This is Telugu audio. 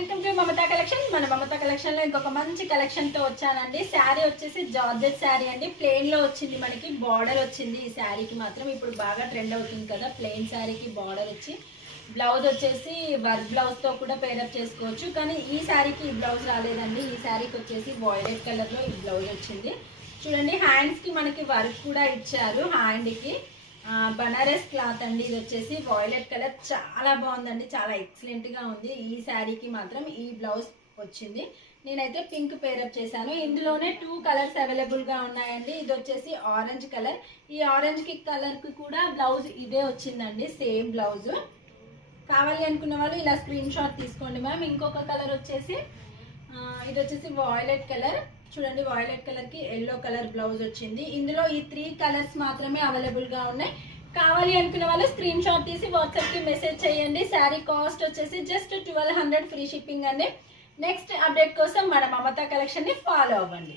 Welcome to Mamata collection. మన మమతా కలెక్షన్ లో ఇంకొక మంచి కలెక్షన్ తో వచ్చానండి. శారీ వచ్చేసి జార్జెట్ శారీ అండి. ప్లెయిన్ లో వచ్చింది, మనకి బార్డర్ వచ్చింది. ఈ శారీకి మాత్రం ఇప్పుడు బాగా ట్రెండ్ అవుతుంది కదా, ప్లెయిన్ శారీకి బార్డర్ వచ్చి బ్లౌజ్ వచ్చేసి వర్క్ బ్లౌజ్ తో కూడా పేరప్ చేసుకోవచ్చు. కానీ ఈ శారీకి ఈ బ్లౌజ్ రాలేదండి. ఈ శారీకి వచ్చేసి వాయిలెట్ కలర్ లో ఈ బ్లౌజ్ వచ్చింది. చూడండి, హ్యాండ్స్ కి మనకి వర్క్ కూడా ఇచ్చారు. హ్యాండ్ కి బనారస్ క్లాత్ అండి. ఇది వచ్చేసి వాయిలెట్ కలర్, చాలా బాగుందండి, చాలా ఎక్సలెంట్ గా ఉంది. ఈ శారీకి మాత్రం ఈ బ్లౌజ్ వచ్చింది. నేనైతే పింక్ పేరప్ చేశాను. ఇందులోనే 2 కలర్స్ అవైలబుల్ గా ఉన్నాయండి. ఇది వచ్చేసి ఆరెంజ్ కలర్. ఈ ఆరెంజ్ కి కలర్ కి కూడా బ్లౌజ్ ఇదే వచ్చిందండి, సేమ్ బ్లౌజ్. కావాలి అనుకున్న వాళ్ళు ఇలా స్క్రీన్ షాట్ తీసుకోండి మ్యామ్. ఇంకొక కలర్ వచ్చేసి ఇది వచ్చేసి వాయిలెట్ కలర్. చూడండి, వాయిలెట్ కలర్ కి ఎల్లో కలర్ బ్లౌజ్ వచ్చింది. ఇందులో ఈ 3 కలర్స్ మాత్రమే అవైలబుల్ గా ఉన్నాయి. కావాలి అనుకున్న వాళ్ళు స్క్రీన్ షాట్ తీసి వాట్సాప్ కి మెసేజ్ చేయండి. శారీ కాస్ట్ వచ్చేసి జస్ట్ 1200 ఫ్రీ షిప్పింగ్ అండి. నెక్స్ట్ అప్డేట్ కోసం మన మమతా కలెక్షన్ ని ఫాలో అవ్వండి.